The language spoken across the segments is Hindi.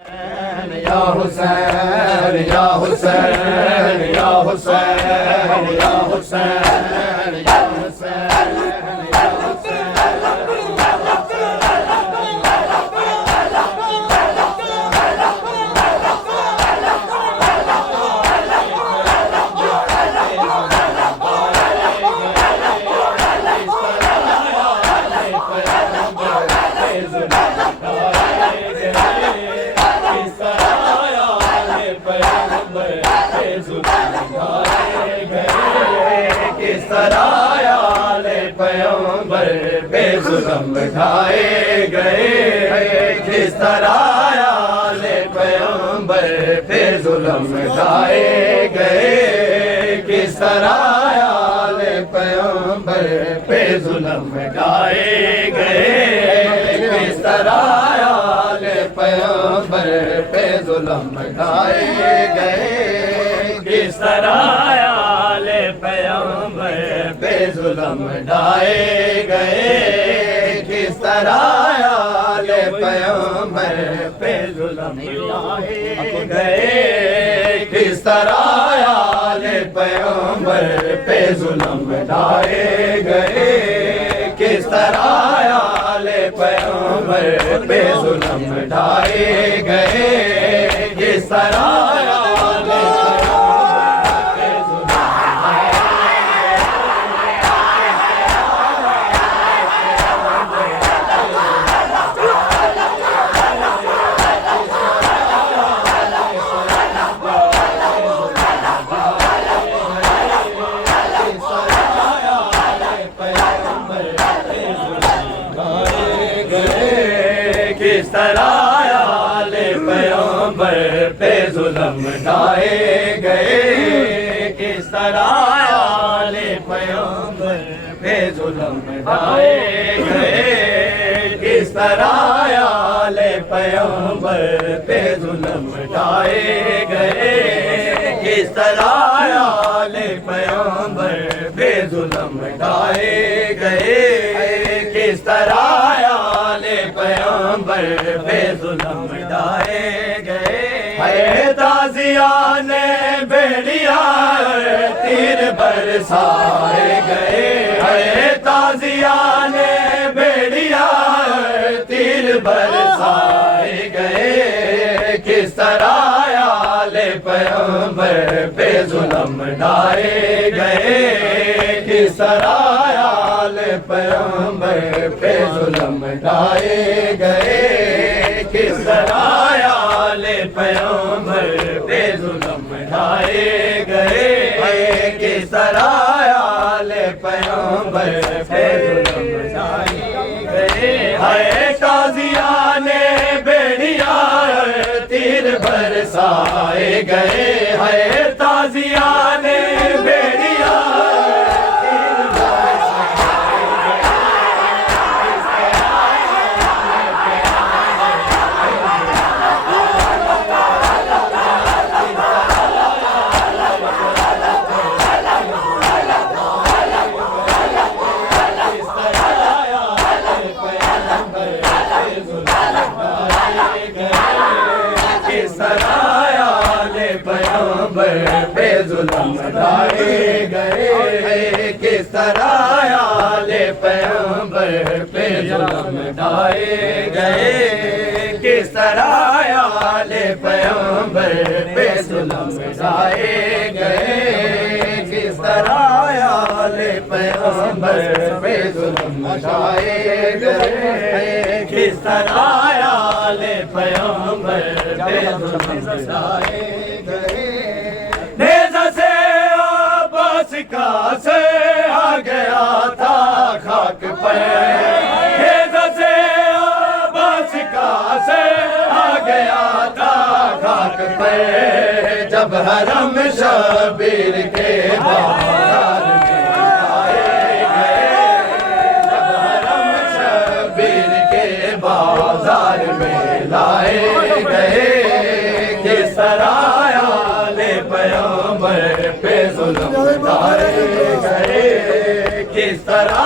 या हुसैन या हुसैन या हुसैन या हुसैन या हुसैन बेजुल्म ढाए गए, किस तरह आले पैगंबर पे जुल्म ढाए गए, किस तरह आले पैगंबर पे जुल्म ढाए गए, किस तरह आले पैगंबर पे जुल्म ढाए गए, किस तरह आले पैगंबर पे जुल्म ढाए गए, किस तरह आले पैगंबर पे जुल्म ढाए गए, किस तरह आले पैगंबर पे जुल्म ढाए गए, किस तरह आले पैगंबर पे जुल्म ढाए गए, किस तरह किस तरह आले पैगंबर पे जुल्म ढाए गए, किस तरह आले पैगंबर पे जुल्म ढाए गए, किस तरह आले पैगंबर पे जुल्म ढाए गए, किस तरह आले पैगंबर पे जुल्म ढाए गए, किस तरह पैगंबर पे जुल्म ढाए गए, है ताज़ियाने बेड़िया तीर बरसाए गए, है ताज़ियाने बेड़िया तीर बरसाए गए, किस तरह आले पैगंबर पे जुल्म ढाए गए, किस तरह आले पैगंबर पे जुल्म ढाए गए, किस तरह आले पैगंबर पे जुल्म ढाए गए, किस तरह आले पैगंबर पे जुल्म ढाए गए, है ताज़ियाने बेड़िया तीर बरसाए गए, है ताज़ियाने बेड़िया पे जुल्म ढाए गए, किस तरह आले पैगंबर पे जुल्म ढाए गए, किस तरह आले पैगंबर पे जुल्म ढाए गए, किस तरह आले पैगंबर पे जुल्म ढाए गए, किस तरह आले पैगंबर पे जुल्म ढाए गए, का से आ गया था खाक पे, से बस का से आ गया था खाक पे, जब हरम शबीर के बाजार में आए गए, जब हरम शबीर के बाजार में लाए गए, किस तरह आले पैगंबर पे जुल्म ढाए गए, किस तरह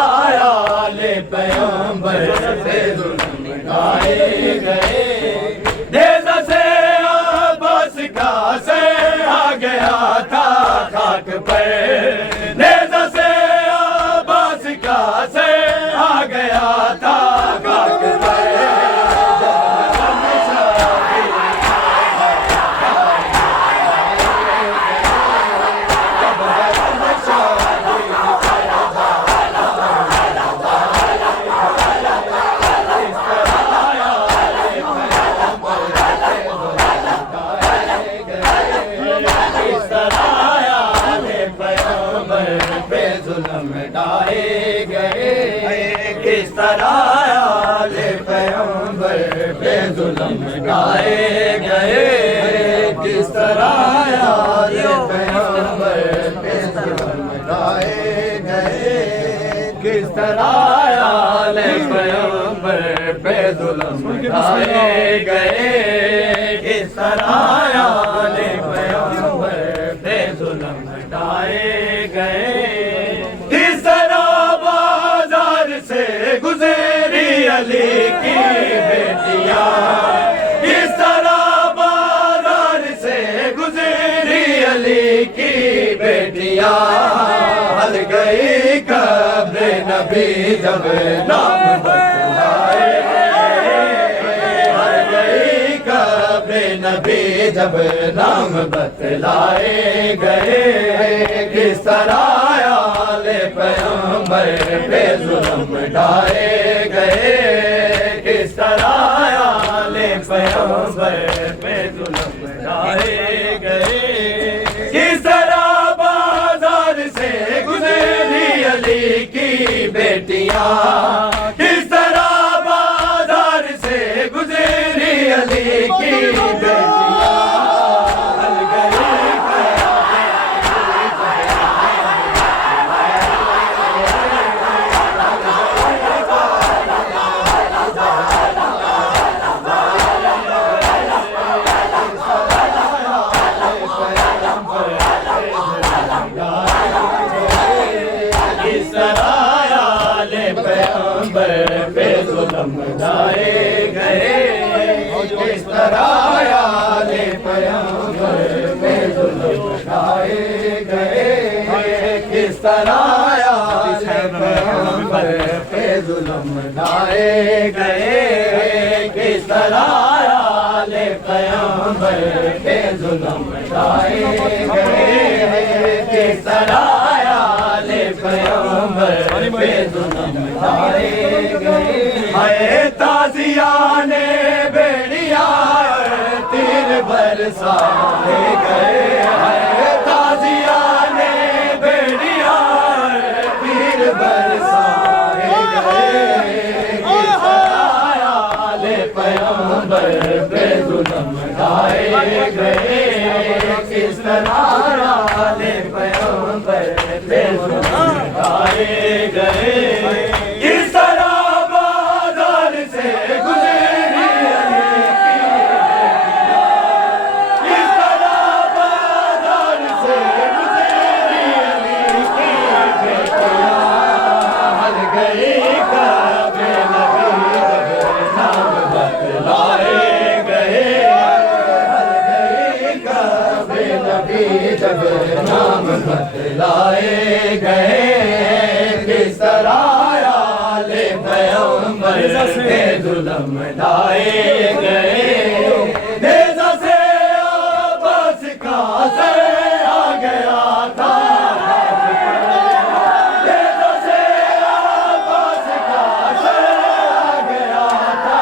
आले पैगंबर पे जुल्म ढाए गए, लाए गए, किस तरह आले पैगंबर पे जुल्म ढाए गए, किस तरह आले पैगंबर पे जुल्म ढाए गए, किस तरह आले पैगंबर पे जुल्म ढाए गए, किस तरह बाजार से गुजरी अली की बेटियां, किस तरह बाजार से गुजरी अली की बेटियां, हल गई कब्र नबी जब नाम बतलाए, हल गई कब्र नबी जब नाम बतलाए गए, किस तरह आले पैगंबर पे जुल्म ढाए गए, किस तरह आले पैगंबर पे जुल्म ढाए गए, किस तरह बाजार से गुजरी अली की बेटियां, किस तरह बाजार से गुजरी अली की बेटियां, हल गई किस तरह आले पैगंबर पे जुल्म ढाए गए, किस तरह आले पैगंबर पे जुल्म ढाए गए, किस तरह आले पैगंबर पे जुल्म ढाए गए, किस तरह आले पैगंबर पे जुल्म ढाए गए, किस तरह आले पैगंबर पे जुल्म ढाए गए, हाय ताज़ियाने बेड़िया तीर बरसाए गए, हाय ताज़ियाने बेड़िया तीर बरसाए गए, किस तरह आले पैगंबर पे जुल्म ढाए गए, किस तरह आले पैगंबर पे जुल्म ढाए गए, किस तरह बाजार से गुजरी अली की बेटियां, किस तरह बाजार से गुजरी अली की बेटियां, हल गई कब्र नबी जब नाम बतलाए गए, हल गई कब्र नबी जब नाम बतलाए गए, किस तरह आले पैगंबर पे जुल्म ढाए गए, नेज़ा से अब्बास का सर आ गया था, नेज़ा से अब्बास का सर आ गया था,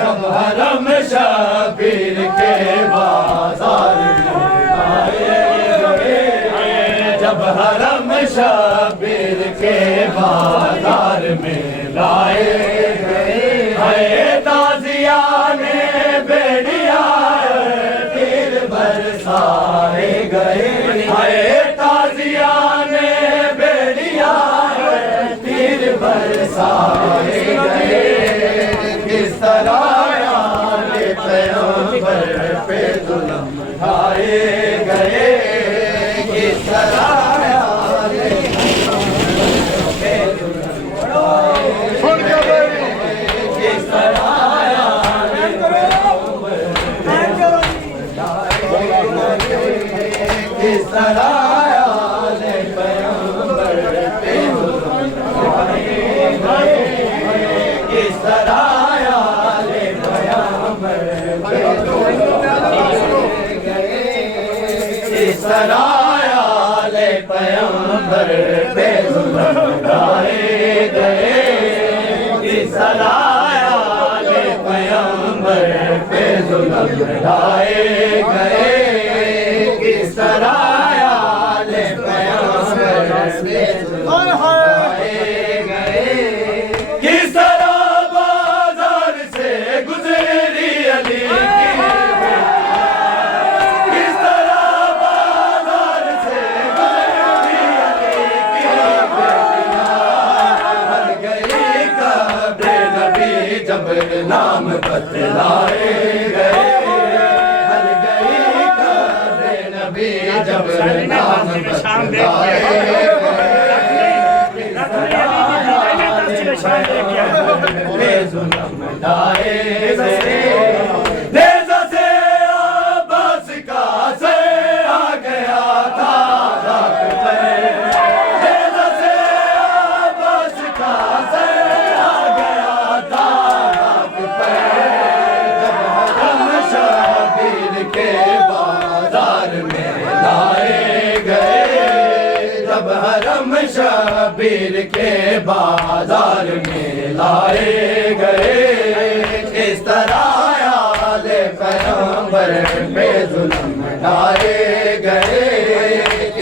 जब हरम शबीर के बाजार में आए गए, जब हरम शबीर के बाजार में लाए गए, हाय ताज़ियाने बेड़िया तीर बरसाए गए, हाय ताज़ियाने बेड़िया तीर बरसाए गए, किस तरह आले पैगंबर पे जुल्म ढाए गए, किस तरह आले पे जुल्म ढाए गए, किस तरह आले पैगंबर पे जुल्म ढाए गए, किस तरह आले पैगंबर पे जुल्म ढाए गए, किस तरह आले पैगंबर पे जुल्म ढाए गए, किस तरह आले पैगंबर पे जुल्म ढाए गए, किस तरह आले पैगंबर पे जुल्म ढाए गए, किस तरह आले पैगंबर पे जुल्म ढाए गए, किस तरह बाजार से जब नाम बतलाए जुल्म ढाए नेज़ा से अब्बास का सर आ गया था राख पे नेज़ा से अब्बास का सर आ गया था राख पे जब हरम शबीर के बाजार में लाए गए जब हरम शबीर के बाजार में लाए गए इस तरह आले पैगंबर पे जुल्म ढाए गए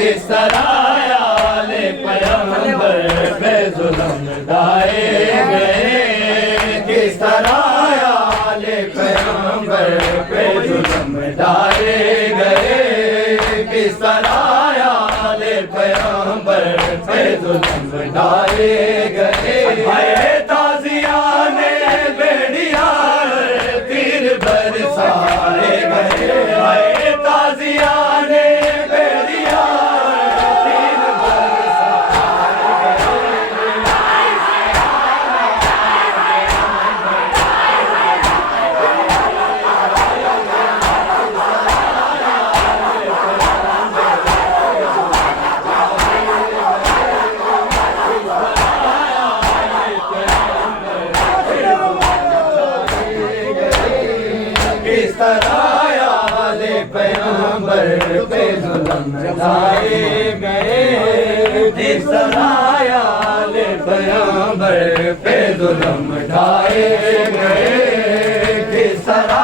इस तरह आले पैगंबर पे जुल्म ढाए गए इस तरह आले पैगंबर पे जुल्म ढाए गए इस तरह आले पैगंबर पे जुल्म ढाए गए ताज़ियाने बेड़िया तीर बरसाए गए ताज़ियाने बेड़िया तीर इस तरह आले पैगंबर पे जुल्म ढाए गए इस तरह आले पैगंबर पे जुल्म ढाए गए इस तरह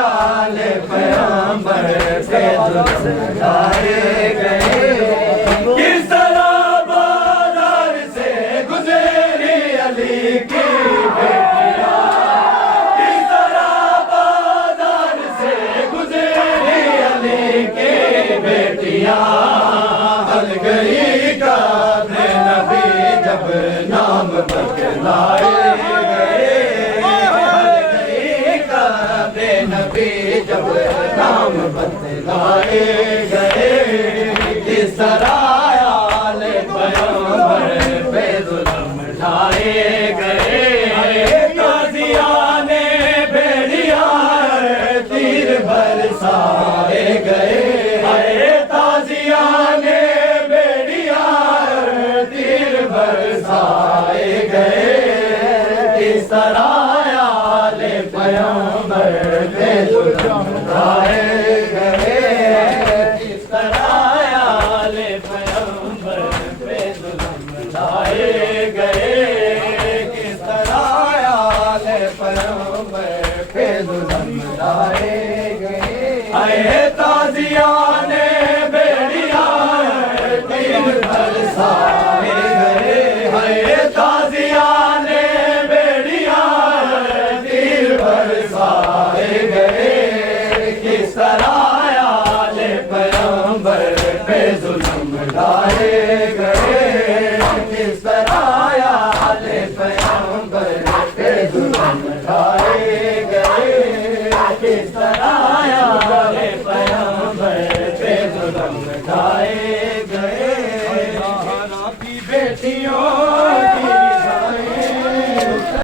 आले पैगंबर पे जुल्म ढाए गए किस तरह बाजार से गुजरी अली की बेटियां हल गई काबे नबी जब नाम बतलाए गए हल गई काबे नबी जब नाम बतलाए गए इस तरह आले पैगंबर पे जुल्म ढाए गए ताज़ियाने बेड़िया तीर बरसाए गए ताज़ियाने बेड़िया तीर बरसाए गए इस तरह आले पैगंबर पे जुल्म ढाए गए इस तरह आले पैगंबर पे जुल्म ढाए गए किस तरह आले पैगंबर पे जुल्म ढाए गए आए ताज़ियाने बेड़िया तीर बरसाए